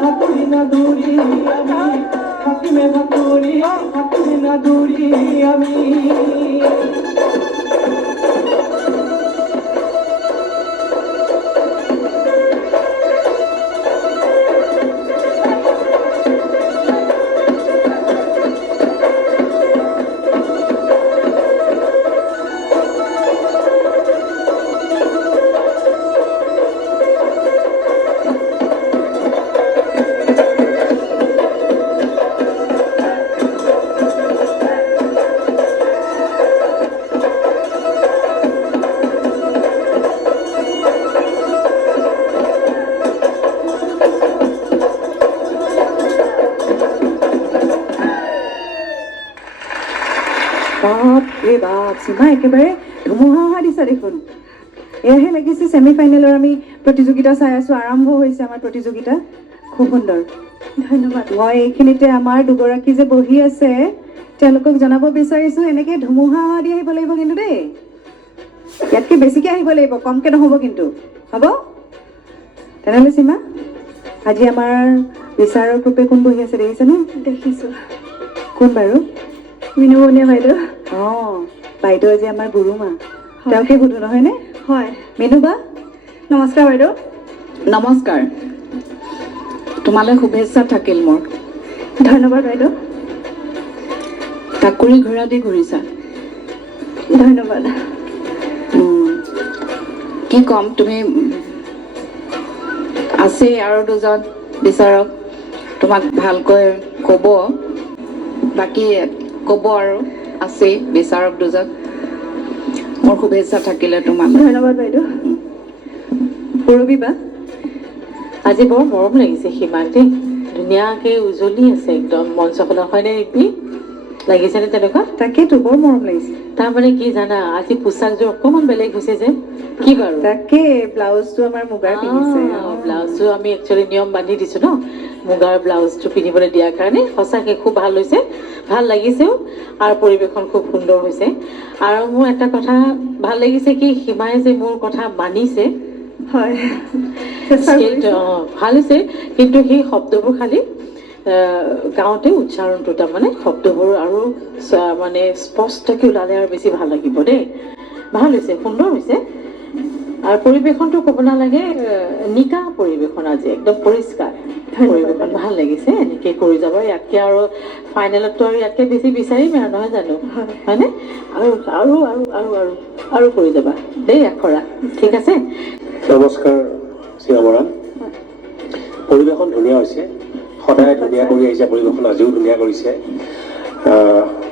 Hakuri na প্ৰেমে হাতুড়ি হাতুড়ি না দূৰি আমি বাপ সীমা একেবাৰে ধুমুহা অহা দিছা দেখোন এয়াহে লাগিছে ছেমি ফাইনেলৰ আমি প্ৰতিযোগিতা চাই আছো আৰম্ভ হৈছে আমাৰ প্ৰতিযোগিতা খুব সুন্দৰ ধন্যবাদ মই এইখিনিতে আমাৰ দুগৰাকী যে বহি আছে তেওঁলোকক জনাব বিচাৰিছো এনেকে ধুমুহা অহা দি আহিব লাগিব কিন্তু দেই ইয়াতকে বেছিকে আহিব লাগিব কমকে নহ'ব কিন্তু হ'ব তেনেহ'লে সীমা আজি আমাৰ বিচাৰক ৰূপে কোন বহি আছে দেখিছেনে দেখিছো কোন বাৰু মিনুমণি বাইদেউ অঁ বাইদেউ আজি আমাৰ গুৰুমা তেওঁকে সুধো নহয়নে হয় মিনু বা নমস্কাৰ বাইদেউ নমস্কাৰ তোমালৈ শুভেচ্ছা থাকিল মোৰ ধন্যবাদ বাইদেউ চাকৰি ঘূৰা দি ঘূৰিছা ধন্যবাদ কি ক'ম তুমি আছেই আৰু দুজন বিচাৰক তোমাক ভালকৈ ক'ব বাকী ক'ব আৰু আছেই বিচাৰক দুজন মোৰ শুভেচ্ছা থাকিলে তোমালৈ ধন্যবাদ বাইদেউ পূৰবী বা আজি বৰ মৰম লাগিছে সীমাক দেই ধুনীয়াকৈ উজলি আছে একদম মঞ্চখনত হয়নে ৰিপি লাগিছেনে তেনেকুৱা তাকেতো বৰ মৰম লাগিছে তাৰমানে কি জানা আজি পোচাকযোৰ অকণমান বেলেগ হৈছে যে কি বাৰু তাকে ব্লাউজটো আমাৰ মুগাৰ পিন্ধিছে ব্লাউজটো আমি একচুৱেলি নিয়ম বান্ধি দিছোঁ ন মুগাৰ ব্লাউজটো পিন্ধিবলৈ দিয়াৰ কাৰণে সঁচাকৈ খুব ভাল হৈছে ভাল লাগিছেও আৰু পৰিৱেশন খুব সুন্দৰ হৈছে আৰু মোৰ এটা কথা ভাল লাগিছে কি সীমাই যে মোৰ কথা মানিছে হয় ভাল হৈছে কিন্তু সেই শব্দবোৰ খালি গাঁৱতে উচ্চাৰণটো তাৰমানে শব্দবোৰ আৰু মানে স্পষ্টকৈ ওলালে আৰু বেছি ভাল লাগিব দেই ভাল হৈছে সুন্দৰ হৈছে আৰু পৰিৱেশনটো ক'ব নালাগে নিকা পৰিৱেশন আজি একদম পৰিষ্কাৰ পৰিৱেশন ভাল লাগিছে এনেকৈ কৰি যাব ইয়াতকৈ আৰু ফাইনেলততো আৰু ইয়াতকৈ বেছি বিচাৰিম আৰু নহয় জানো হয়নে আৰু আৰু আৰু আৰু আৰু আৰু কৰি যাবা দেই আখৰা ঠিক আছে নমস্কাৰ সীমা বৰা পৰিৱেশন ধুনীয়া হৈছে সদায় ধুনীয়া কৰি আহিছে পৰিৱেশন আজিও ধুনীয়া কৰিছে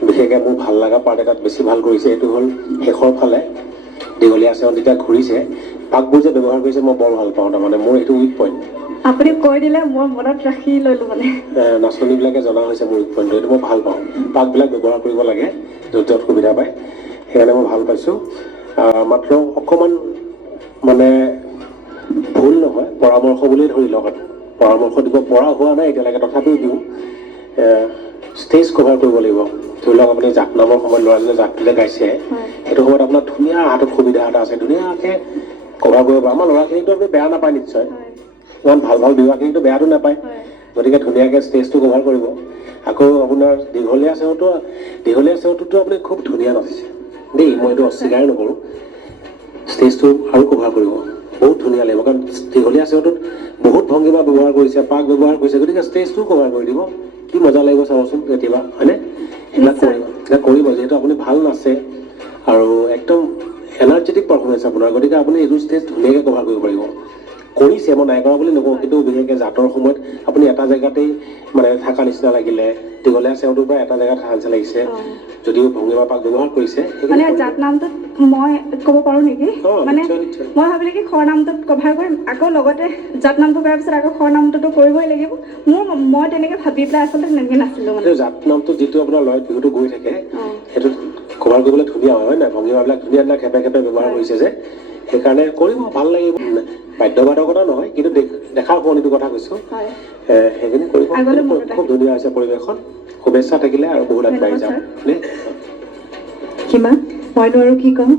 বিশেষকৈ মোৰ ভাল লগা পাৰ্ট এটাত বেছি ভাল কৰিছে এইটো হ'ল শেষৰ ফালে দীঘলীয়া চেৱন যেতিয়া ঘূৰিছে পাকবোৰ যে ব্যৱহাৰ কৰিছে মই বৰ ভাল পাওঁ তাৰমানে মোৰ এইটো উইক পইণ্ট আপুনি কৈ দিলে মই মনত ৰাখি ল'লোঁ মানে নাচনীবিলাকে জনা হৈছে মোৰ উইক পইণ্টটো এইটো মই ভাল পাওঁ পাকবিলাক ব্যৱহাৰ কৰিব লাগে য'ত য'ত সুবিধা পায় সেইকাৰণে মই ভাল পাইছোঁ মাত্ৰ অকণমান মানে ভুল নহয় পৰামৰ্শ বুলিয়ে ধৰি লওক পৰামৰ্শ দিব পৰা হোৱা নাই এতিয়ালৈকে তথাপিও দিওঁ ষ্টেজ কভাৰ কৰিব লাগিব ধৰি লওক আপুনি জাকনামৰ সময়ত ল'ৰা ছোৱালীয়ে জাক দিলে গাইছে সেইটো সময়ত আপোনাৰ ধুনীয়া হাতত সুবিধা এটা আছে ধুনীয়াকৈ কভাৰ কৰিব পাৰে আমাৰ ল'ৰাখিনিতো আপুনি বেয়া নাপায় নিশ্চয় ইমান ভাল ভাল বিভাগখিনিতো বেয়াটো নাপায় গতিকে ধুনীয়াকৈ ষ্টেজটো কভাৰ কৰিব আকৌ আপোনাৰ দীঘলীয়া চেওটোতো আপুনি খুব ধুনীয়া নাচিছে দেই মই এইটো অস্বীকাৰ নকৰোঁ ষ্টেজটো আৰু কভাৰ কৰিব বহুত ধুনীয়া লাগিব কাৰণ দীঘলীয়া চেওটোত বহুত ভংগীমা ব্যৱহাৰ কৰিছে পাক ব্যৱহাৰ কৰিছে গতিকে ষ্টেজটোও কভাৰ কৰি দিব কি মজা লাগিব চাবচোন কেতিয়াবা হয়নে এইবিলাক কৰিব যিহেতু আপুনি ভাল নাচে আৰু একদম এনাৰ্জেটিক পাৰফৰ্মেঞ্চ আপোনাৰ গতিকে আপুনি এইটো ষ্টেজ ধুনীয়াকৈ কভাৰ কৰিব পাৰিব কৰিছে মই নাই কৰা বুলি নকওঁ কিন্তু বিশেষকৈ জাতৰ সময়ত আপুনি এটা জেগাতেই মানে থকা নিচিনা লাগিলে দীঘলীয়া চেওটোৰ পৰা এটা জেগাত থকা নিচিনা লাগিছে যদিও ভংগীমা পাক ব্যৱহাৰ কৰিছে মানে জাত নামটোত মই ক'ব পাৰোঁ নেকি মানে মই ভাবিলে কি খৰ নামটোত কভাৰ কৰিম আকৌ লগতে জাত নামটো কৰাৰ পিছত আকৌ খৰ নামটোতো কৰিবই লাগিব মই তেনেকৈ ভাবি পেলাই আচলতে তেনেকৈ নাছিলোঁ মানে জাত নামটোত যিটো আপোনাৰ লয় বিহুটো গৈ থাকে সেইটো কভাৰ কৰিবলৈ ধুনীয়া হয় নাই ভংগীমাবিলাক ধুনীয়া ধুনীয়া খেপে খেপে ব্যৱহাৰ কৰিছে যে সেইকাৰণে কৰিব ভাল লাগিব বাধ্যবাধকতা নহয় কিন্তু দেখাৰ শুৱনিটো কথা কৈছোঁ সেইখিনি কৰিব খুব ধুনীয়া হৈছে পৰিৱেশন শুভেচ্ছা থাকিলে আৰু বহুত আগবাঢ়ি যাম সীমা মইনো আৰু কি ক'ম